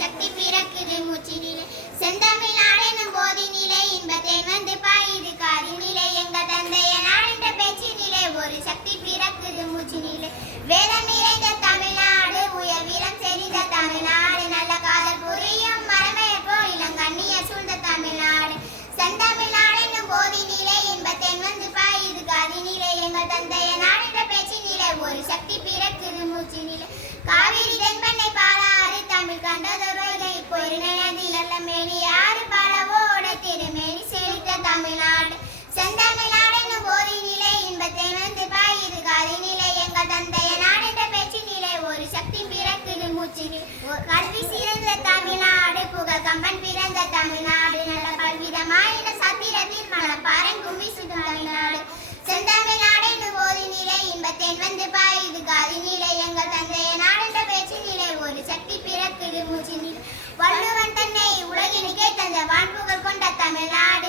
சக்தி பிறக்குது மூச்சினிலே. செந்தமிழ் நாடெனும் போதினிலே இன்பத்தேன் வந்து பாயுது காதினிலே. எங்க தந்தைய நாடென்ற பேச்சினிலே ஒரு சக்தி பிறக்குது மூச்சினிலே. வேதம் நிறைந்த தமிழ்நாடு, உயர் வீரம் செறிந்த தமிழ்நாடு, நல்ல காதல் புரியும் மரமையர் போல் இளங்கண்ணிய சூழ்ந்த தமிழ்நாடு. செந்தமிழ் நாடெனும் போதினிலே இன்பத்தேன் வந்து பாயுது காதினிலே. எங்கள் தந்தைய நாடென்ற பேச்சினிலே ஒரு சக்தி பிறக்குது மூச்சினிலே. காவிரி தென்பெண்ணை பாலாறு தமிழ் கண்டதொருகை பொருணை நதி நல்ல மேனி ஆறு பலவோட திருமேனி செழித்த தமிழ்நாடு. செந்தமிழ் நாடெனும் போதினிலே இன்பத்தேன் வந்து பாயுது காதினிலே. எங்கள் தந்தைய நாடென்ற பேச்சினிலே ஒரு சக்தி பிறக்குது மூச்சினிலே. கல்வி சிறந்த தமிழ்நாடு, புகழ் கம்பன் பிறந்த தமிழ்நாடு, நல்ல பல்விதமாயின சத்திரத்தில் மனப்பாரம் வீசும் தமிழ்நாடு. செந்தமிழ் நாடெனும் போதினிலே இன்பத்தேன் வந்து பாயுது காதினிலே. எங்கள் தந்தைய நாடென்ற பேச்சினிலே ஒரு சக்தி பிறக்குது மூச்சினிலே. வள்ளுவன் தன்னை உலகினுக்கே தந்த வான்புகழ் கொண்ட தமிழ்நாடு,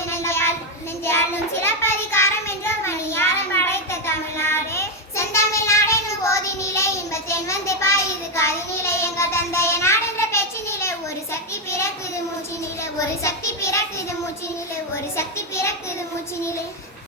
நெஞ்சாலும் சிறப்பதிகாரம் என்றோர் மணியாரம் படைத்த தமிழ்நாடு. செந்தமிழ் நாடெனும் போதினிலே இன்பத்தேன் வந்து பாயுது காதினிலே. எங்கள் தந்தைய நாடென்ற பேச்சினிலே ஒரு சக்தி பிறக்குது மூச்சினிலே. ஒரு சக்தி பிறக்குது மூச்சினிலே. ஒரு சக்தி பிறக்குது மூச்சினிலே.